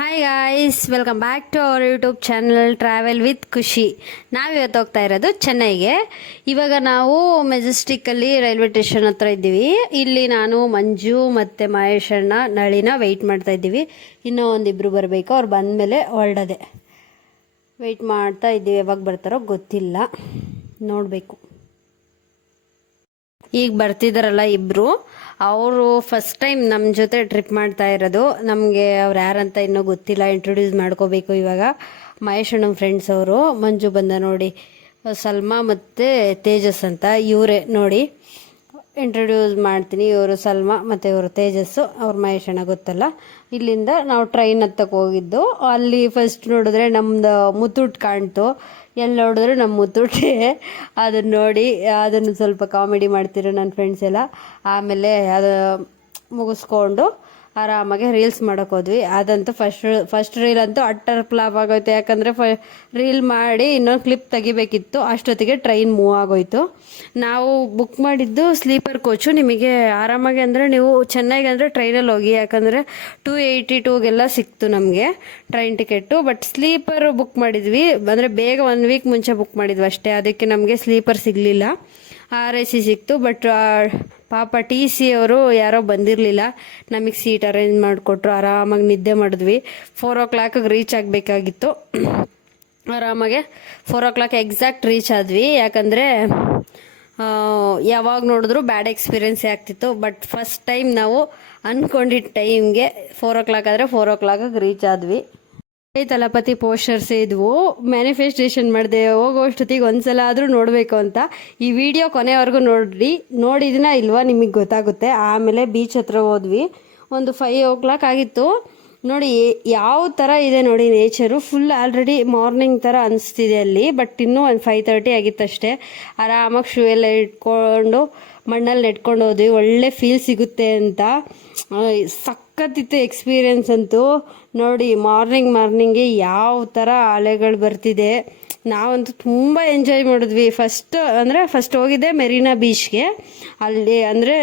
Hi guys, welcome back to our YouTube channel travel with Khushi. ನಾವಿವತ್ತು ಹೋಗ್ತಾ ಇರೋದು ಚೆನ್ನೈಗೆ. ಇವಾಗ ನಾವು ಮೆಜೆಸ್ಟಿಕ್ಕಲ್ಲಿ ರೈಲ್ವೆ ಸ್ಟೇಷನ್ ಹತ್ರ ಇದ್ದೀವಿ. ಇಲ್ಲಿ ನಾನು ಮಂಜು ಮತ್ತು ಮಹೇಶ್ ಅಣ್ಣ ನಳಿನ ವೆಯ್ಟ್ ಮಾಡ್ತಾ ಇದ್ದೀವಿ. ಇನ್ನೂ ಒಂದಿಬ್ಬರು ಬರಬೇಕು. ಅವ್ರು ಬಂದಮೇಲೆ ಹೊರಡೋದೆ. ವೆಯ್ಟ್ ಮಾಡ್ತಾ ಇದ್ದೀವಿ. ಯಾವಾಗ ಬರ್ತಾರೋ ಗೊತ್ತಿಲ್ಲ, ನೋಡಬೇಕು. ಈಗ ಬರ್ತಿದ್ದಾರಲ್ಲ ಇಬ್ಬರು, ಅವರು ಫಸ್ಟ್ ಟೈಮ್ ನಮ್ಮ ಜೊತೆ ಟ್ರಿಪ್ ಮಾಡ್ತಾ ಇರೋದು. ನಮಗೆ ಅವ್ರು ಯಾರಂತ ಇನ್ನೂ ಗೊತ್ತಿಲ್ಲ, ಇಂಟ್ರೊಡ್ಯೂಸ್ ಮಾಡ್ಕೋಬೇಕು ಇವಾಗ. ಮಹೇಶ್ ಅಣ್ಣ ಫ್ರೆಂಡ್ಸ್ ಅವರು. ಮಂಜು ಬಂದ ನೋಡಿ, ಸಲ್ಮಾ ಮತ್ತು ತೇಜಸ್ ಅಂತ ಇವರೇ ನೋಡಿ. ಇಂಟ್ರೊಡ್ಯೂಸ್ ಮಾಡ್ತೀನಿ. ಇವರು ಸಲ್ಮಾ ಮತ್ತು ಇವರು ತೇಜಸ್ಸು. ಅವ್ರ ಮಹೇಶ್ ಅಣ್ಣ ಗೊತ್ತಲ್ಲ. ಇಲ್ಲಿಂದ ನಾವು ಟ್ರೈನ್ ಹತ್ತಕ್ಕೆ ಹೋಗಿದ್ದು. ಅಲ್ಲಿ ಫಸ್ಟ್ ನೋಡಿದ್ರೆ ನಮ್ದು ಮುತ್ತೂಟ್ ಕಾಣ್ತು. ಎಲ್ಲಿ ನೋಡಿದ್ರು ನಮ್ಮ ಮುತ್ತೂಟೆ. ಅದನ್ನು ನೋಡಿ ಅದನ್ನು ಸ್ವಲ್ಪ ಕಾಮಿಡಿ ಮಾಡ್ತಿರು ನನ್ನ ಫ್ರೆಂಡ್ಸ್ ಎಲ್ಲ. ಆಮೇಲೆ ಅದು ಮುಗಿಸ್ಕೊಂಡು ಆರಾಮಾಗಿ ರೀಲ್ಸ್ ಮಾಡೋಕೆ ಹೋದ್ವಿ. ಅದಂತೂ ಫಸ್ಟ್ ರೀಲ್ ಅಂತೂ ಅಟ್ಟರ್ ಫ್ಲಾಪ್ ಆಗೋಯ್ತು. ಯಾಕಂದರೆ ರೀಲ್ ಮಾಡಿ ಇನ್ನೊಂದು ಕ್ಲಿಪ್ ತೆಗಿಬೇಕಿತ್ತು. ಅಷ್ಟೊತ್ತಿಗೆ ಟ್ರೈನ್ ಮೂವ್ ಆಗೋಯ್ತು. ನಾವು ಬುಕ್ ಮಾಡಿದ್ದು ಸ್ಲೀಪರ್ ಕೋಚು. ನಿಮಗೆ ಆರಾಮಾಗಿ ಅಂದರೆ ನೀವು ಚೆನ್ನೈಗೆ ಅಂದರೆ ಟ್ರೈನಲ್ಲಿ ಹೋಗಿ, ಯಾಕಂದರೆ 282ಗೆಲ್ಲ ಸಿಕ್ತು ನಮಗೆ train ticket. But sleeper book ಮಾಡಿದ್ವಿ, ಅಂದರೆ ಬೇಗ 1 ವೀಕ್ ಮುಂಚೆ ಬುಕ್ ಮಾಡಿದ್ವಿ ಅಷ್ಟೇ. ಅದಕ್ಕೆ ನಮಗೆ ಸ್ಲೀಪರ್ ಸಿಗಲಿಲ್ಲ, RAC ಸಿಕ್ತು. ಬಟ್ ಪಾಪ TC ಅವರು ಯಾರೋ ಬಂದಿರಲಿಲ್ಲ, ನಮಗೆ ಸೀಟ್ ಅರೇಂಜ್ ಮಾಡಿಕೊಟ್ರು. ಆರಾಮಾಗಿ ನಿದ್ದೆ ಮಾಡಿದ್ವಿ. 4 o'clock ರೀಚ್ ಆಗಬೇಕಾಗಿತ್ತು. ಆರಾಮಾಗೆ 4 o'clock ಎಕ್ಸಾಕ್ಟ್ ರೀಚ್ ಆದ್ವಿ. ಯಾಕಂದರೆ ಯಾವಾಗ ನೋಡಿದ್ರು ಬ್ಯಾಡ್ ಎಕ್ಸ್ಪೀರಿಯೆನ್ಸೇ ಆಗ್ತಿತ್ತು. ಬಟ್ ಫಸ್ಟ್ ಟೈಮ್ ನಾವು ಅಂದ್ಕೊಂಡಿದ್ದ ಟೈಮ್ಗೆ 4 o'clock ಆದರೆ 4 o'clock ರೀಚ್ ಆದ್ವಿ. ತಲಪತಿ ಪೋಸ್ಟರ್ಸ್ ಇದ್ವು. ಮ್ಯಾನಿಫೆಸ್ಟೇಷನ್ ಮಾಡಿದೆ ಹೋಗೋಷ್ಟೊತ್ತಿಗೆ ಒಂದ್ಸಲ ಆದರೂ ನೋಡಬೇಕು ಅಂತ. ಈ ವಿಡಿಯೋ ಕೊನೆವರೆಗೂ ನೋಡಿದಿನ ಇಲ್ವಾ ನಿಮಗೆ ಗೊತ್ತಾಗುತ್ತೆ. ಆಮೇಲೆ ಬೀಚ್ ಹತ್ರ ಹೋದ್ವಿ. ಒಂದು 5 o'clock ಆಗಿತ್ತು. ನೋಡಿ ಯಾವ ಥರ ಇದೆ ನೋಡಿ ನೇಚರು. ಫುಲ್ ಆಲ್ರೆಡಿ ಮಾರ್ನಿಂಗ್ ಥರ ಅನಿಸ್ತಿದೆ ಅಲ್ಲಿ. ಬಟ್ ಇನ್ನೂ ಒಂದು 5:30 ಆಗಿತ್ತಷ್ಟೇ. ಆರಾಮಾಗಿ ಶೂ ಎಲ್ಲ ಇಟ್ಕೊಂಡು ಮಣ್ಣಲ್ಲಿ ನೆಟ್ಕೊಂಡು ಹೋದ್ವಿ. ಒಳ್ಳೆ ಫೀಲ್ ಸಿಗುತ್ತೆ ಅಂತ. ಸಖತ್ತಿತ್ತು ಎಕ್ಸ್ಪೀರಿಯೆನ್ಸ್ ಅಂತೂ. ನೋಡಿ ಮಾರ್ನಿಂಗ್ಗೆ ಯಾವ ಥರ ಅಲೆಗಳು ಬರ್ತಿದೆ. ನಾವಂತೂ ತುಂಬ ಎಂಜಾಯ್ ಮಾಡಿದ್ವಿ. ಫಸ್ಟ್ ಹೋಗಿದ್ದೆ ಮೆರೀನಾ ಬೀಚ್ಗೆ. ಅಲ್ಲಿ ಅಂದರೆ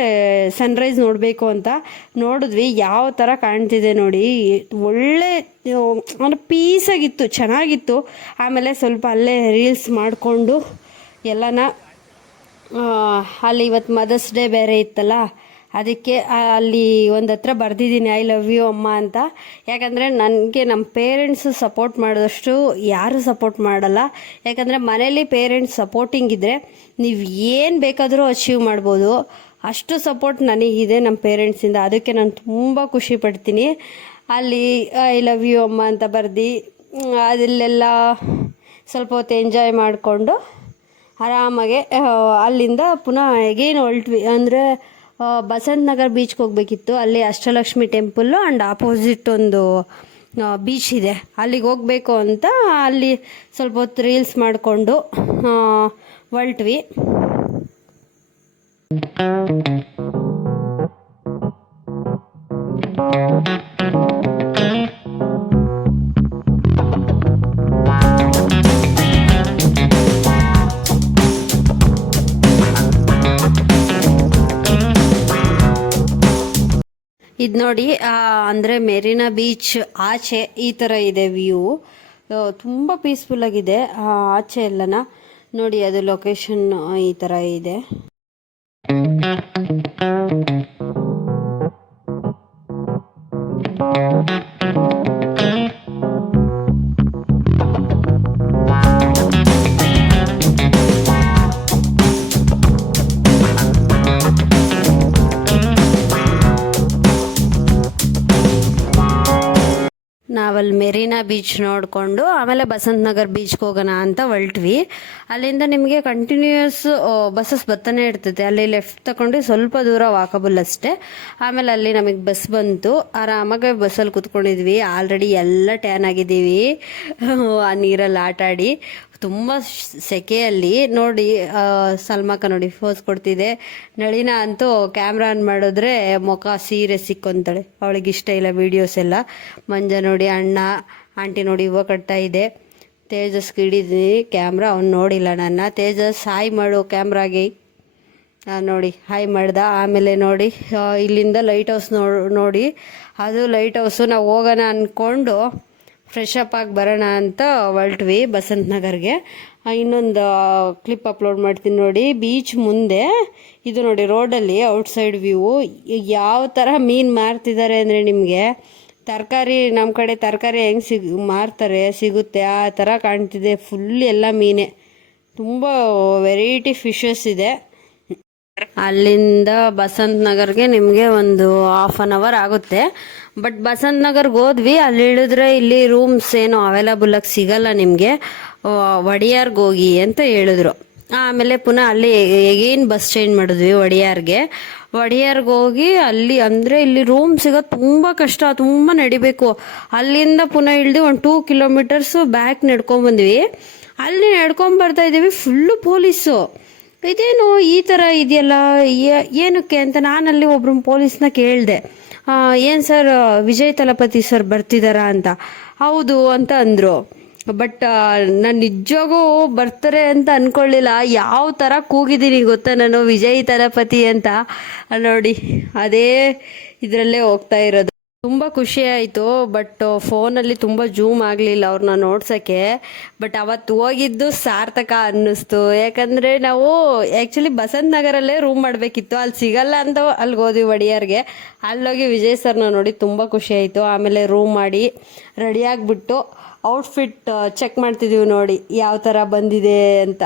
ಸನ್ರೈಸ್ ನೋಡಬೇಕು ಅಂತ ನೋಡಿದ್ವಿ. ಯಾವ ಥರ ಕಾಣ್ತಿದೆ ನೋಡಿ, ಒಳ್ಳೆ ಅಂದರೆ ಪೀಸಾಗಿತ್ತು, ಚೆನ್ನಾಗಿತ್ತು. ಆಮೇಲೆ ಸ್ವಲ್ಪ ಅಲ್ಲೇ ರೀಲ್ಸ್ ಮಾಡಿಕೊಂಡು ಎಲ್ಲನ ಅಲ್ಲಿ ಇವತ್ತು ಮದರ್ಸ್ ಡೇ ಬೇರೆ ಇತ್ತಲ್ಲ, ಅದಕ್ಕೆ ಅಲ್ಲಿ ಒಂದು ಹತ್ರ ಬರೆದಿದ್ದೀನಿ ಐ ಲವ್ ಯು ಅಮ್ಮ ಅಂತ. ಯಾಕಂದರೆ ನನಗೆ ನಮ್ಮ ಪೇರೆಂಟ್ಸು ಸಪೋರ್ಟ್ ಮಾಡಿದಷ್ಟು ಯಾರೂ ಸಪೋರ್ಟ್ ಮಾಡಲ್ಲ. ಯಾಕಂದರೆ ಮನೇಲಿ ಪೇರೆಂಟ್ಸ್ ಸಪೋರ್ಟಿಂಗ್ ಇದ್ದರೆ ನೀವು ಏನು ಬೇಕಾದರೂ ಅಚೀವ್ ಮಾಡ್ಬೋದು. ಅಷ್ಟು ಸಪೋರ್ಟ್ ನನಗಿದೆ ನಮ್ಮ ಪೇರೆಂಟ್ಸಿಂದ. ಅದಕ್ಕೆ ನಾನು ತುಂಬ ಖುಷಿ ಪಡ್ತೀನಿ. ಅಲ್ಲಿ ಐ ಲವ್ ಯು ಅಮ್ಮ ಅಂತ ಬರೆದು ಅದಲ್ಲೆಲ್ಲ ಸ್ವಲ್ಪ ಹೊತ್ತು ಎಂಜಾಯ್ ಮಾಡಿಕೊಂಡು ಆರಾಮಾಗೆ ಅಲ್ಲಿಂದ ಪುನಃ ಎಗೇನ್ ಹೊರಟ್ವಿ. ಅಂದರೆ ಬಸಂತ್ ನಗರ್ ಬೀಚ್ಗೆ ಹೋಗಬೇಕಿತ್ತು. ಅಲ್ಲಿ ಅಷ್ಟಲಕ್ಷ್ಮಿ ಟೆಂಪಲ್ಲು ಆ್ಯಂಡ್ ಆಪೋಸಿಟ್ ಒಂದು ಬೀಚ್ ಇದೆ, ಅಲ್ಲಿಗೆ ಹೋಗಬೇಕು ಅಂತ ಅಲ್ಲಿ ಸ್ವಲ್ಪ ಹೊತ್ತು ರೀಲ್ಸ್ ಮಾಡಿಕೊಂಡು ಹೊರಟ್ವಿ. ಇದು ನೋಡಿ, ಅಂದರೆ ಮೆರೀನಾ ಬೀಚ್ ಆಚೆ ಈ ಥರ ಇದೆ ವ್ಯೂ. ತುಂಬ ಪೀಸ್ಫುಲ್ಲಾಗಿದೆ ಆಚೆ ಎಲ್ಲನ. ನೋಡಿ ಅದು ಲೊಕೇಶನ್ ಈ ಥರ ಇದೆ. ನಾವಲ್ಲಿ ಮೆರೀನಾ ಬೀಚ್ ನೋಡಿಕೊಂಡು ಆಮೇಲೆ ಬಸಂತ್ ನಗರ್ ಬೀಚ್ಗೆ ಹೋಗೋಣ ಅಂತ ಹೊರಟ್ವಿ. ಅಲ್ಲಿಂದ ನಿಮಗೆ ಕಂಟಿನ್ಯೂಯಸ್ ಬಸ್ಸಸ್ ಬರ್ತಾನೆ ಇರ್ತೈತೆ. ಅಲ್ಲಿ ಲೆಫ್ಟ್ ತಗೊಂಡು ಸ್ವಲ್ಪ ದೂರ ವಾಕಬಲ್ ಅಷ್ಟೇ. ಆಮೇಲೆ ಅಲ್ಲಿ ನಮಗೆ ಬಸ್ ಬಂತು. ಆರಾಮಾಗಿ ಬಸ್ಸಲ್ಲಿ ಕೂತ್ಕೊಂಡಿದ್ವಿ. ಆಲ್ರೆಡಿ ಎಲ್ಲ ಟ್ಯಾನ್ ಆಗಿದ್ದೀವಿ ಆ ನೀರಲ್ಲಿ ಆಟಾಡಿ. ತುಂಬ ಸೆಕೆಯಲ್ಲಿ. ನೋಡಿ ಸಲ್ಮಾಕ ನೋಡಿ ಫೋಸ್ ಕೊಡ್ತಿದೆ. ನಳಿನ ಅಂತೂ ಕ್ಯಾಮ್ರಾ ಆನ್ ಮಾಡಿದ್ರೆ ಮುಖ ಸೀರೆ ಸಿಕ್ಕೊಂತಾಳೆ, ಅವಳಿಗೆ ಇಷ್ಟ ಇಲ್ಲ ವೀಡಿಯೋಸ್ ಎಲ್ಲ. ಮಂಜ ನೋಡಿ ಅಣ್ಣ ಆಂಟಿ ನೋಡಿ ಹೂವು ಕಟ್ತಾ ಇದೆ. ತೇಜಸ್ಗೆ ಹಿಡಿದೀನಿ ಕ್ಯಾಮ್ರಾ, ಅವ್ನು ನೋಡಿಲ್ಲ ನನ್ನ. ತೇಜಸ್ ಹಾಯ್ ಮಾಡು ಕ್ಯಾಮ್ರಾಗೆ ನೋಡಿ ಹಾಯ್ ಮಾಡ್ದ. ಆಮೇಲೆ ನೋಡಿ ಇಲ್ಲಿಂದ ಲೈಟ್ ಹೌಸ್ ನೋಡಿ, ಅದು ಲೈಟ್ ಹೌಸು. ನಾವು ಹೋಗೋಣ ಅಂದ್ಕೊಂಡು ಫ್ರೆಶ್ ಅಪ್ ಆಗಿ ಬರೋಣ ಅಂತ ಹೊರಟ್ವಿ ಬಸಂತ್ ನಗರ್ಗೆ. ಇನ್ನೊಂದು ಕ್ಲಿಪ್ ಅಪ್ಲೋಡ್ ಮಾಡ್ತೀನಿ ನೋಡಿ. ಬೀಚ್ ಮುಂದೆ ಇದು ನೋಡಿ, ರೋಡಲ್ಲಿ ಔಟ್ಸೈಡ್ ವ್ಯೂ ಯಾವ ಥರ ಮೀನು ಮಾರ್ತಿದ್ದಾರೆ ಅಂದರೆ, ನಿಮಗೆ ತರಕಾರಿ ನಮ್ಮ ಕಡೆ ತರಕಾರಿ ಹೆಂಗೆ ಮಾರ್ತಾರೆ ಸಿಗುತ್ತೆ ಆ ಥರ ಕಾಣ್ತಿದೆ. ಫುಲ್ ಎಲ್ಲ ಮೀನೇ, ತುಂಬ ವೆರೈಟಿ ಫಿಶಸ್ ಇದೆ. ಅಲ್ಲಿಂದ ಬಸಂತ್ ನಗರ್ಗೆ ನಿಮಗೆ ಒಂದು 1/2 ಅವರ್ ಆಗುತ್ತೆ. ಬಟ್ ಬಸಂತ್ ನಗರ್ಗೆ ಹೋದ್ವಿ, ಅಲ್ಲಿ ಇಳಿದ್ರೆ ಇಲ್ಲಿ ರೂಮ್ಸ್ ಏನು ಅವೈಲಬಲ್ ಆಗಿ ಸಿಗಲ್ಲ ನಿಮಗೆ, ಒಡೆಯಾರ್ಗೆ ಹೋಗಿ ಅಂತ ಹೇಳಿದ್ರು. ಆಮೇಲೆ ಪುನಃ ಅಲ್ಲಿ ಎಗೇನ್ ಬಸ್ ಚೇಂಜ್ ಮಾಡಿದ್ವಿ ಒಡೆಯಾರ್ಗೆ ಹೋಗಿ ಅಲ್ಲಿ ಅಂದರೆ ಇಲ್ಲಿ ರೂಮ್ ಸಿಗೋದು ತುಂಬ ಕಷ್ಟ, ತುಂಬ ನಡಿಬೇಕು. ಅಲ್ಲಿಂದ ಪುನಃ ಇಳಿದು ಒಂದು 2 ಕಿಲೋಮೀಟರ್ಸು ಬ್ಯಾಕ್ ನಡ್ಕೊಂಬಂದ್ವಿ. ಅಲ್ಲಿ ನಡ್ಕೊಂಬರ್ತಾ ಇದ್ದೀವಿ, ಫುಲ್ಲು ಪೊಲೀಸು. ಇದೇನು ಈ ಥರ ಇದೆಯಲ್ಲ, ಏನಕ್ಕೆ ಅಂತ ನಾನಲ್ಲಿ ಒಬ್ರು ಪೊಲೀಸ್ನ ಕೇಳಿದೆ. ಏನು ಸರ್ ವಿಜಯ್ ತಲಪತಿ ಸರ್ ಬರ್ತಿದ್ದಾರಾ ಅಂತ. ಹೌದು ಅಂತ ಅಂದರು. ಬಟ್ ನಾನು ನಿಜವಾಗೂ ಬರ್ತಾರೆ ಅಂತ ಅಂದ್ಕೊಳ್ಳಿಲ್ಲ. ಯಾವ ಥರ ಕೂಗಿದ್ದೀನಿ ಗೊತ್ತಾ ನಾನು, ವಿಜಯ್ ತಲಪತಿ ಅಂತ. ನೋಡಿ ಅದೇ ಇದರಲ್ಲೇ ಹೋಗ್ತಾ ಇರೋದು. ತುಂಬ ಖುಷಿ ಆಯಿತು. ಬಟ್ ಫೋನಲ್ಲಿ ತುಂಬ ಜೂಮ್ ಆಗಲಿಲ್ಲ ಅವ್ರನ್ನ ನೋಡ್ಸೋಕ್ಕೆ. ಬಟ್ ಅವತ್ತು ಹೋಗಿದ್ದು ಸಾರ್ಥಕ ಅನ್ನಿಸ್ತು. ಯಾಕಂದರೆ ನಾವು ಆ್ಯಕ್ಚುಲಿ ಬಸಂತ್ ನಗರಲ್ಲೇ ರೂಮ್ ಮಾಡಬೇಕಿತ್ತು, ಅಲ್ಲಿ ಸಿಗಲ್ಲ ಅಂತ ಅಲ್ಲಿಗೆ ಹೋದ್ವಿ ಒಡೆಯಾರ್ಗೆ. ಅಲ್ಲೋಗಿ ವಿಜಯ್ ಸರ್ನ ನೋಡಿ ತುಂಬ ಖುಷಿ ಆಯಿತು. ಆಮೇಲೆ ರೂಮ್ ಮಾಡಿ ರೆಡಿಯಾಗಿಬಿಟ್ಟು ಔಟ್ಫಿಟ್ ಚೆಕ್ ಮಾಡ್ತಿದ್ದೀವಿ ನೋಡಿ ಯಾವ ಥರ ಬಂದಿದೆ ಅಂತ.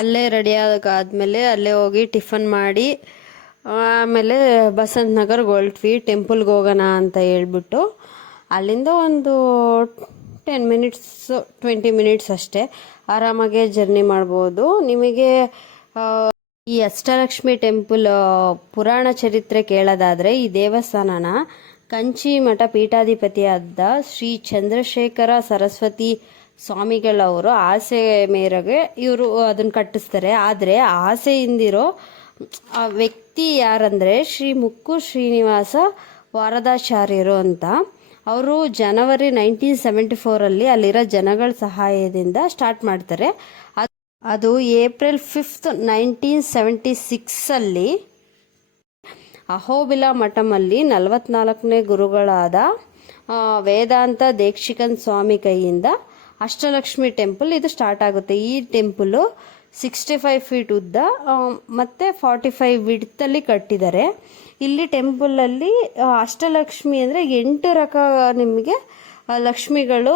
ಅಲ್ಲೇ ರೆಡಿ ಆದಮೇಲೆ ಅಲ್ಲೇ ಹೋಗಿ ಟಿಫನ್ ಮಾಡಿ ಆಮೇಲೆ ಬಸಂತ್ ನಗರ್ಗೆ ಹೊರಟ್ವಿ, ಟೆಂಪಲ್ಗೆ ಹೋಗೋಣ ಅಂತ ಹೇಳ್ಬಿಟ್ಟು. ಅಲ್ಲಿಂದ ಒಂದು 10 ಮಿನಿಟ್ಸ್ 20 ಮಿನಿಟ್ಸ್ ಅಷ್ಟೇ ಆರಾಮಾಗೆ ಜರ್ನಿ ಮಾಡ್ಬೋದು. ನಿಮಗೆ ಈ ಅಷ್ಟಲಕ್ಷ್ಮಿ ಟೆಂಪಲ್ ಪುರಾಣ ಚರಿತ್ರೆ ಕೇಳೋದಾದರೆ, ಈ ದೇವಸ್ಥಾನನ ಕಂಚಿ ಮಠ ಪೀಠಾಧಿಪತಿಯಾದ ಶ್ರೀ ಚಂದ್ರಶೇಖರ ಸರಸ್ವತಿ ಸ್ವಾಮಿಗಳವರು ಆಸೆ ಮೇರೆಗೆ ಇವರು ಅದನ್ನು ಕಟ್ಟಿಸ್ತಾರೆ. ಆದರೆ ಆಸೆಯಿಂದಿರೋ ಆ ವ್ಯಕ್ತಿ ಯಾರಂದರೆ ಶ್ರೀ ಮುಕ್ಕು ಶ್ರೀನಿವಾಸ ವಾರದಾಚಾರ್ಯರು ಅಂತ. ಅವರು ಜನವರಿ 1974 ಅಲ್ಲಿರೋ ಜನಗಳ ಸಹಾಯದಿಂದ ಸ್ಟಾರ್ಟ್ ಮಾಡ್ತಾರೆ. ಅದು ಏಪ್ರಿಲ್ 5, 1976 ಅಹೋಬಿಲ ಮಠಮಲ್ಲಿ 44ನೇ ಗುರುಗಳಾದ ವೇದಾಂತ ದೀಕ್ಷಿಕನ್ ಸ್ವಾಮಿ ಕೈಯಿಂದ ಅಷ್ಟಲಕ್ಷ್ಮಿ ಟೆಂಪಲ್ ಇದು ಸ್ಟಾರ್ಟ್ ಆಗುತ್ತೆ. ಈ ಟೆಂಪಲು 65 ಫೀಟ್ ಉದ್ದ ಮತ್ತು 45 ವಿಡ್ತಲ್ಲಿ ಕಟ್ಟಿದ್ದಾರೆ. ಇಲ್ಲಿ ಟೆಂಪಲಲ್ಲಿ ಅಷ್ಟಲಕ್ಷ್ಮಿ ಅಂದರೆ 8 ರಕ ನಿಮಗೆ ಲಕ್ಷ್ಮಿಗಳು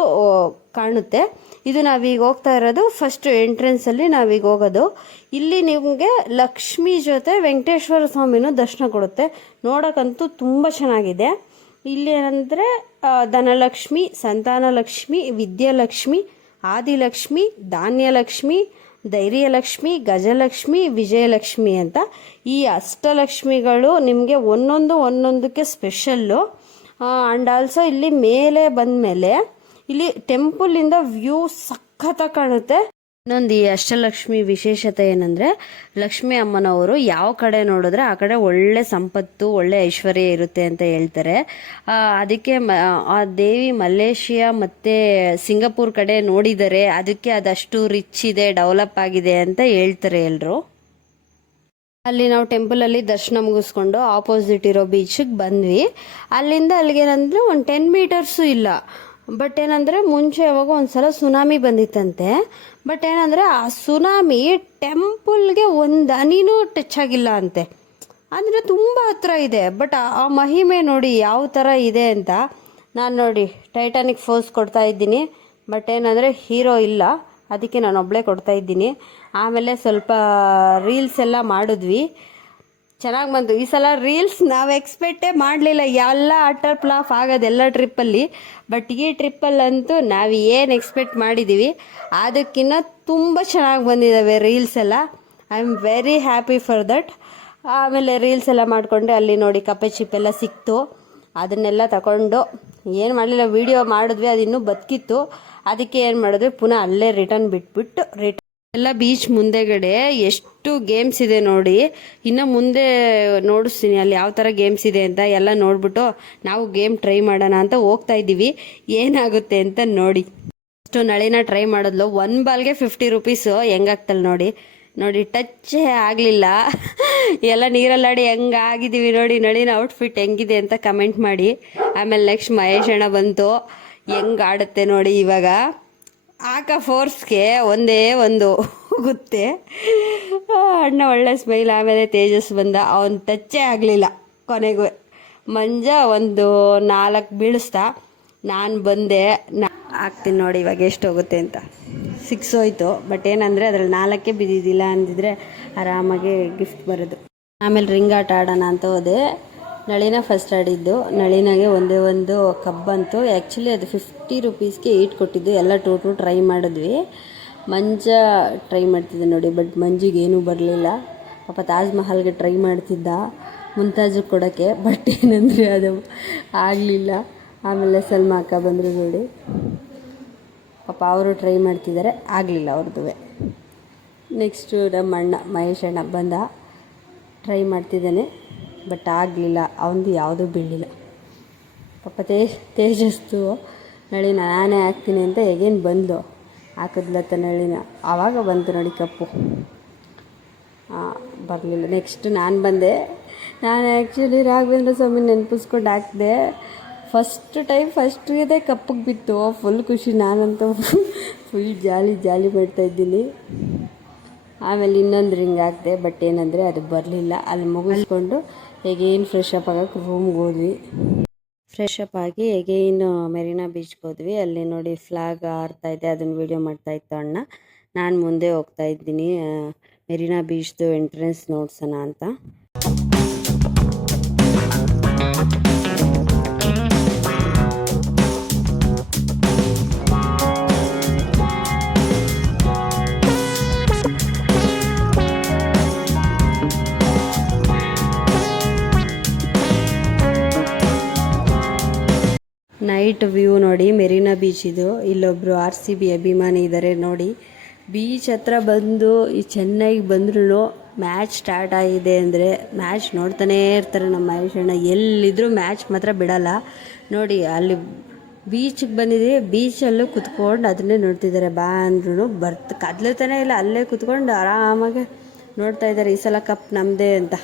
ಕಾಣುತ್ತೆ. ಇದು ನಾವೀಗ ಹೋಗ್ತಾ ಇರೋದು ಫಸ್ಟ್ ಎಂಟ್ರೆನ್ಸಲ್ಲಿ ನಾವೀಗ ಹೋಗೋದು. ಇಲ್ಲಿ ನಿಮಗೆ ಲಕ್ಷ್ಮಿ ಜೊತೆ ವೆಂಕಟೇಶ್ವರ ಸ್ವಾಮಿನೂ ದರ್ಶನ ಕೊಡುತ್ತೆ. ನೋಡೋಕ್ಕಂತೂ ತುಂಬ ಚೆನ್ನಾಗಿದೆ. ಇಲ್ಲಿ ಏನಂದರೆ ಧನಲಕ್ಷ್ಮಿ, ಸಂತಾನಲಕ್ಷ್ಮಿ, ವಿದ್ಯಾಲಕ್ಷ್ಮಿ, ಆದಿಲಕ್ಷ್ಮಿ, ಧಾನ್ಯಲಕ್ಷ್ಮಿ, ಧೈರ್ಯಲಕ್ಷ್ಮಿ, ಗಜಲಕ್ಷ್ಮಿ, ವಿಜಯಲಕ್ಷ್ಮಿ ಅಂತ ಈ ಅಷ್ಟಲಕ್ಷ್ಮಿಗಳು ನಿಮಗೆ ಒಂದೊಂದಕ್ಕೆ ಸ್ಪೆಷಲ್ಲು. ಆ್ಯಂಡ್ ಆಲ್ಸೋ ಇಲ್ಲಿ ಮೇಲೆ ಬಂದಮೇಲೆ ಇಲ್ಲಿ ಟೆಂಪಲಿಂದ ವ್ಯೂ ಸಖತ್ತಾಗಿ ಕಾಣುತ್ತೆ. ಇನ್ನೊಂದು ಈ ಅಷ್ಟಲಕ್ಷ್ಮಿ ವಿಶೇಷತೆ ಏನಂದರೆ, ಲಕ್ಷ್ಮೀ ಅಮ್ಮನವರು ಯಾವ ಕಡೆ ನೋಡಿದ್ರೆ ಆ ಕಡೆ ಒಳ್ಳೆ ಸಂಪತ್ತು, ಒಳ್ಳೆ ಐಶ್ವರ್ಯ ಇರುತ್ತೆ ಅಂತ ಹೇಳ್ತಾರೆ. ಅದಕ್ಕೆ ಆ ದೇವಿ ಮಲೇಷಿಯಾ ಮತ್ತು ಸಿಂಗಪೂರ್ ಕಡೆ ನೋಡಿದ್ದಾರೆ, ಅದಕ್ಕೆ ಅದಷ್ಟು ರಿಚ್ ಇದೆ, ಡೆವಲಪ್ ಆಗಿದೆ ಅಂತ ಹೇಳ್ತಾರೆ ಎಲ್ಲರೂ. ಅಲ್ಲಿ ನಾವು ಟೆಂಪಲಲ್ಲಿ ದರ್ಶನ ಮುಗಿಸ್ಕೊಂಡು ಆಪೋಸಿಟ್ ಇರೋ ಬೀಚಿಗೆ ಬಂದ್ವಿ. ಅಲ್ಲಿಂದ ಅಲ್ಲಿಗೇನಂದರೆ ಒಂದು 10 ಮೀಟರ್ಸು ಇಲ್ಲ. ಬಟ್ ಏನಂದರೆ ಮುಂಚೆ ಯಾವಾಗ ಒಂದು ಸಲ ಸುನಾಮಿ ಬಂದಿತ್ತಂತೆ. ಬಟ್ ಏನಂದರೆ ಆ ಸುನಾಮಿ ಟೆಂಪಲ್ಗೆ ಒಂದು ಹನಿನೂ ಟಚ್ ಆಗಿಲ್ಲ ಅಂತೆ. ಅಂದರೆ ತುಂಬ ಹತ್ರ ಇದೆ. ಬಟ್ ಆ ಮಹಿಮೆ ನೋಡಿ ಯಾವ ಥರ ಇದೆ ಅಂತ. ನಾನು ನೋಡಿ ಟೈಟಾನಿಕ್ ಫೋಸ್ ಕೊಡ್ತಾ ಇದ್ದೀನಿ. ಬಟ್ ಏನಂದರೆ ಹೀರೋ ಇಲ್ಲ, ಅದಕ್ಕೆ ನಾನು ಒಬ್ಬಳೇ ಕೊಡ್ತಾ ಇದ್ದೀನಿ. ಆಮೇಲೆ ಸ್ವಲ್ಪ ರೀಲ್ಸ್ ಎಲ್ಲ ಮಾಡಿದ್ವಿ, ಚೆನ್ನಾಗಿ ಬಂತು. ಈ ಸಲ ರೀಲ್ಸ್ ನಾವು ಎಕ್ಸ್ಪೆಕ್ಟೇ ಮಾಡಲಿಲ್ಲ, ಎಲ್ಲ ಅಟರ್ ಫ್ಲಾಪ್ ಆಗೋದೆಲ್ಲ ಟ್ರಿಪ್ಪಲ್ಲಿ. ಬಟ್ ಈ ಟ್ರಿಪ್ಪಲ್ಲಂತೂ ನಾವು ಏನು ಎಕ್ಸ್ಪೆಕ್ಟ್ ಮಾಡಿದ್ದೀವಿ ಅದಕ್ಕಿಂತ ತುಂಬ ಚೆನ್ನಾಗಿ ಬಂದಿದ್ದಾವೆ ರೀಲ್ಸ್ ಎಲ್ಲ. I am very happy for that. ಆಮೇಲೆ ರೀಲ್ಸ್ ಎಲ್ಲ ಮಾಡಿಕೊಂಡೆ. ಅಲ್ಲಿ ನೋಡಿ ಕಪ್ಪೆ ಚಿಪ್ಪೆಲ್ಲ ಸಿಕ್ತು, ಅದನ್ನೆಲ್ಲ ತಗೊಂಡು ಏನು ಮಾಡಲಿಲ್ಲ, ವೀಡಿಯೋ ಮಾಡಿದ್ವಿ, ಅದು ಇನ್ನೂ ಬದುಕಿತ್ತು. ಅದಕ್ಕೆ ಏನು ಮಾಡಿದ್ವಿ, ಪುನಃ ಅಲ್ಲೇ ರಿಟರ್ನ್ ಬಿಟ್ಬಿಟ್ಟು ಎಲ್ಲ ಬೀಚ್ ಮುಂದೆಗಡೆ ಎಷ್ಟು ಗೇಮ್ಸ್ ಇದೆ ನೋಡಿ. ಇನ್ನು ಮುಂದೆ ನೋಡಿಸ್ತೀನಿ ಅಲ್ಲಿ ಯಾವ ಥರ ಗೇಮ್ಸ್ ಇದೆ ಅಂತ ಎಲ್ಲ ನೋಡ್ಬಿಟ್ಟು ನಾವು ಗೇಮ್ ಟ್ರೈ ಮಾಡೋಣ ಅಂತ ಹೋಗ್ತಾ ಇದ್ದೀವಿ. ಏನಾಗುತ್ತೆ ಅಂತ ನೋಡಿ. ಅಷ್ಟು ನಳಿನ ಟ್ರೈ ಮಾಡಿದ್ಲು. 1 ಬಾಲ್ಗೆ 50 ರುಪೀಸು. ಹೆಂಗಾಗ್ತಲ್ಲ ನೋಡಿ. ನೋಡಿ ಟಚ್ಚೇ ಆಗಲಿಲ್ಲ. ಎಲ್ಲ ನೀರಲ್ಲಾಡಿ ಹೆಂಗಾಗಿದ್ದೀವಿ ನೋಡಿ. ನಳಿನ ಔಟ್ಫಿಟ್ ಹೆಂಗಿದೆ ಅಂತ ಕಮೆಂಟ್ ಮಾಡಿ. ಆಮೇಲೆ ನೆಕ್ಸ್ಟ್ ಮಹೇಶ್ ಅಣ್ಣ ಬಂತು. ಹೆಂಗೆ ಆಡುತ್ತೆ ನೋಡಿ ಇವಾಗ. ಆಕ ಫೋರ್ಸ್ಗೆ ಒಂದೇ ಒಂದು ಹೋಗುತ್ತೆ. ಅಣ್ಣ ಒಳ್ಳೆ ಸ್ಮೈಲ್. ಆಮೇಲೆ ತೇಜಸ್ ಬಂದ. ಅವನು ಟಚ್ಚೇ ಆಗಲಿಲ್ಲ ಕೊನೆಗೂ. ಮಂಜ ಒಂದು 4 ಬೀಳಿಸ್ತಾ. ನಾನು ಬಂದೆ. ಹಾಕ್ತೀನಿ ನೋಡಿ ಇವಾಗ ಎಷ್ಟು ಹೋಗುತ್ತೆ ಅಂತ. 6 ಹೋಯ್ತು. ಬಟ್ ಏನಂದರೆ ಅದ್ರಲ್ಲಿ 4 ಬಿದ್ದಿದ್ದಿಲ್ಲ ಅಂದಿದ್ರೆ ಆರಾಮಾಗಿ ಗಿಫ್ಟ್ ಬರೋದು. ಆಮೇಲೆ ರಿಂಗ್ ಆಟ ಆಡೋಣ ಅಂತ ಹೋದೆ. ನಳಿನ ಫಸ್ಟ್ ಆಡಿದ್ದು. ನಳಿನಾಗೆ ಒಂದೇ ಒಂದು ಕಪ್ ಬಂತು. ಆ್ಯಕ್ಚುಲಿ ಅದು 50 ರುಪೀಸ್ಗೆ 8 ಕೊಟ್ಟಿದ್ದು. ಎಲ್ಲ ಟೋಟು ಟ್ರೈ ಮಾಡಿದ್ವಿ. ಮಂಜ ಟ್ರೈ ಮಾಡ್ತಿದ್ದೆ ನೋಡಿ. ಬಟ್ ಮಂಜಿಗೆ ಏನೂ ಬರಲಿಲ್ಲ. ಪಾಪ ತಾಜ್ ಮಹಲ್ಗೆ ಟ್ರೈ ಮಾಡ್ತಿದ್ದ ಮುಂತಾಜು ಕೊಡೋಕ್ಕೆ. ಬಟ್ ಏನಂದರೆ ಅದು ಆಗಲಿಲ್ಲ. ಆಮೇಲೆ ಸಲ್ಮಾ ಅಕ್ಕ ಬಂದರು ನೋಡಿ. ಪಾಪ ಅವರು ಟ್ರೈ ಮಾಡ್ತಿದ್ದಾರೆ. ಆಗಲಿಲ್ಲ ಅವ್ರದ್ದು. ನೆಕ್ಸ್ಟು ನಮ್ಮ ಅಣ್ಣ ಮಹೇಶ್ ಅಣ್ಣ ಬಂದ. ಟ್ರೈ ಮಾಡ್ತಿದ್ದಾನೆ. ಬಟ್ ಆಗಲಿಲ್ಲ. ಅವನದು ಯಾವುದೂ ಬೀಳಲಿಲ್ಲ. ಪಾಪ ತೇಜಸ್ತು ನಳಿನ ನಾನೇ ಹಾಕ್ತೀನಿ ಅಂತ ಹೇಗೇನು ಬಂದು ಹಾಕಿದ್ಲತ್ತ ನಳಿನ. ಆವಾಗ ಬಂತು ನೋಡಿ ಕಪ್ಪು. ಬರಲಿಲ್ಲ. ನೆಕ್ಸ್ಟ್ ನಾನು ಬಂದೆ. ನಾನು ಆ್ಯಕ್ಚುಲಿ ರಾಘವೇಂದ್ರ ಸ್ವಾಮಿ ನೆನಪಿಸ್ಕೊಂಡು ಹಾಕಿದೆ. ಫಸ್ಟ್ಗೆ ಕಪ್ಪಿಗೆ ಬಿತ್ತು. ಫುಲ್ ಖುಷಿ. ನಾನಂತೂ ಫುಲ್ ಜಾಲಿ ಮಾಡ್ತಾಯಿದ್ದೀನಿ. ಆಮೇಲೆ ಇನ್ನೊಂದು ರಿಂಗ್ ಹಾಕಿದೆ. ಬಟ್ ಏನಂದರೆ ಅದು ಬರಲಿಲ್ಲ. ಅಲ್ಲಿ ಮುಗಿಸ್ಕೊಂಡು ಎಗೇನ್ ಫ್ರೆಶ್ ಅಪ್ ಆಗೋಕ್ಕೆ ರೂಮ್ಗೆ ಹೋದ್ವಿ. ಫ್ರೆಶ್ ಅಪ್ ಆಗಿ ಎಗೇನ್ ಮೆರಿನಾ ಬೀಚ್ಗೆ ಹೋದ್ವಿ. ಅಲ್ಲಿ ನೋಡಿ ಫ್ಲಾಗ್ ಹಾರ್ತಾಯಿದೆ. ಅದನ್ನು ವೀಡಿಯೋ ಮಾಡ್ತಾಯಿತ್ತು ಅಣ್ಣ. ನಾನು ಮುಂದೆ ಹೋಗ್ತಾ ಇದ್ದೀನಿ ಮೆರಿನಾ ಬೀಚ್ದು ಎಂಟ್ರೆನ್ಸ್ ನೋಡ್ಸೋಣ ಅಂತ. ನೈಟ್ ವ್ಯೂ ನೋಡಿ ಮೆರಿನಾ ಬೀಚ್ ಇದು. ಇಲ್ಲೊಬ್ಬರು RCB ಅಭಿಮಾನಿ ಇದ್ದಾರೆ ನೋಡಿ. ಬೀಚ್ ಹತ್ರ ಬಂದು ಈ ಚೆನ್ನೈಗೆ ಬಂದ್ರೂ ಮ್ಯಾಚ್ ಸ್ಟಾರ್ಟ್ ಆಗಿದೆ ಅಂದರೆ ಮ್ಯಾಚ್ ನೋಡ್ತಾನೇ ಇರ್ತಾರೆ ನಮ್ಮ ಮಹೇಶ್ ಅಣ್ಣ. ಎಲ್ಲಿದ್ದರೂ ಮ್ಯಾಚ್ ಮಾತ್ರ ಬಿಡಲ್ಲ ನೋಡಿ. ಅಲ್ಲಿ ಬೀಚಿಗೆ ಬಂದಿದ್ದೀವಿ. ಬೀಚಲ್ಲೂ ಕುತ್ಕೊಂಡು ಅದನ್ನೇ ನೋಡ್ತಿದ್ದಾರೆ. ಬಾ ಅಂದ್ರೂ ಕದ್ಲುತ್ತಾನೆ ಇಲ್ಲ. ಅಲ್ಲೇ ಕುತ್ಕೊಂಡು ಆರಾಮಾಗಿ ನೋಡ್ತಾ ಇದ್ದಾರೆ. ಈ ಸಲ ಕಪ್ ನಮ್ಮದೇ ಅಂತ.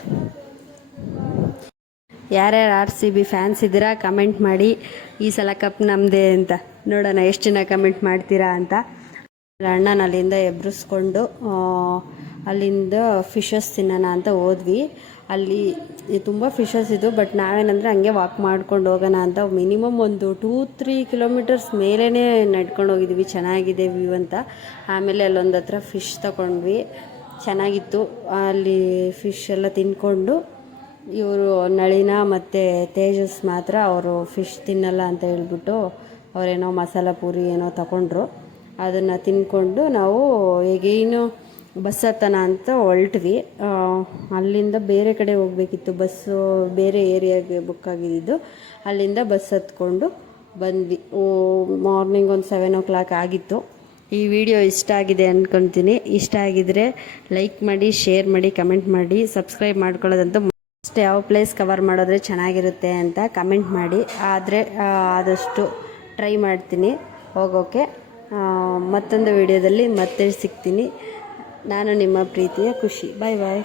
ಯಾರ್ಯಾರು RCB ಫ್ಯಾನ್ಸ್ ಇದ್ದೀರಾ ಕಮೆಂಟ್ ಮಾಡಿ. ಈ ಸಲ ಕಪ್ ನಮ್ಮದೇ ಅಂತ. ನೋಡೋಣ ಎಷ್ಟು ಜನ ಕಮೆಂಟ್ ಮಾಡ್ತೀರಾ ಅಂತ. ಅಣ್ಣನ ಅಲ್ಲಿಂದ ಎಬ್ರಿಸ್ಕೊಂಡು ಅಲ್ಲಿಂದ ಫಿಶಸ್ ತಿನ್ನೋಣ ಅಂತ ಹೋದ್ವಿ. ಅಲ್ಲಿ ತುಂಬ ಫಿಶಸ್ ಇದ್ದು. ಬಟ್ ನಾವೇನಂದರೆ ಹಂಗೆ ವಾಕ್ ಮಾಡ್ಕೊಂಡು ಹೋಗೋಣ ಅಂತ ಮಿನಿಮಮ್ ಒಂದು 2-3 ಕಿಲೋಮೀಟರ್ಸ್ ಮೇಲೇ ನಡ್ಕೊಂಡು ಹೋಗಿದ್ವಿ. ಚೆನ್ನಾಗಿದೆ ವ್ಯೂ ಅಂತ. ಆಮೇಲೆ ಅಲ್ಲೊಂದು ಹತ್ರ ಫಿಶ್ ತಗೊಂಡ್ವಿ. ಚೆನ್ನಾಗಿತ್ತು. ಅಲ್ಲಿ ಫಿಶ್ ಎಲ್ಲ ತಿನ್ಕೊಂಡು ಇವರು ನಳಿನ ಮತ್ತು ತೇಜಸ್ ಮಾತ್ರ ಅವರು ಫಿಶ್ ತಿನ್ನಲ್ಲ ಅಂತ ಹೇಳ್ಬಿಟ್ಟು ಅವರೇನೋ ಮಸಾಲ ಪೂರಿ ಏನೋ ತಗೊಂಡ್ರು. ಅದನ್ನು ತಿನ್ಕೊಂಡು ನಾವು ಹೇಗೇನು ಬಸ್ ಹತ್ತೋಣ ಅಂತ ಹೊರಟ್ವಿ. ಅಲ್ಲಿಂದ ಬೇರೆ ಕಡೆ ಹೋಗಬೇಕಿತ್ತು. ಬಸ್ಸು ಬೇರೆ ಏರಿಯಾಗೆ ಬುಕ್ ಆಗಿದ್ದು. ಅಲ್ಲಿಂದ ಬಸ್ ಹತ್ಕೊಂಡು ಬಂದ್ವಿ. ಮಾರ್ನಿಂಗ್ ಒಂದು 7 o'clock ಆಗಿತ್ತು. ಈ ವಿಡಿಯೋ ಇಷ್ಟ ಆಗಿದೆ ಅಂದ್ಕೊತೀನಿ. ಇಷ್ಟ ಆಗಿದರೆ ಲೈಕ್ ಮಾಡಿ, ಶೇರ್ ಮಾಡಿ, ಕಮೆಂಟ್ ಮಾಡಿ, ಸಬ್ಸ್ಕ್ರೈಬ್ ಮಾಡ್ಕೊಳ್ಳೋದಂತೂ ಅಷ್ಟೇ. ಯಾವ ಪ್ಲೇಸ್ ಕವರ್ ಮಾಡಿದ್ರೆ ಚೆನ್ನಾಗಿರುತ್ತೆ ಅಂತ ಕಮೆಂಟ್ ಮಾಡಿ. ಆದರೆ ಆದಷ್ಟು ಟ್ರೈ ಮಾಡ್ತೀನಿ ಹೋಗೋಕ್ಕೆ. ಮತ್ತೊಂದು ವಿಡಿಯೋದಲ್ಲಿ ಮತ್ತೆ ಸಿಗ್ತೀನಿ. ನಾನು ನಿಮ್ಮ ಪ್ರೀತಿಯ ಖುಷಿ. ಬಾಯ್ ಬಾಯ್.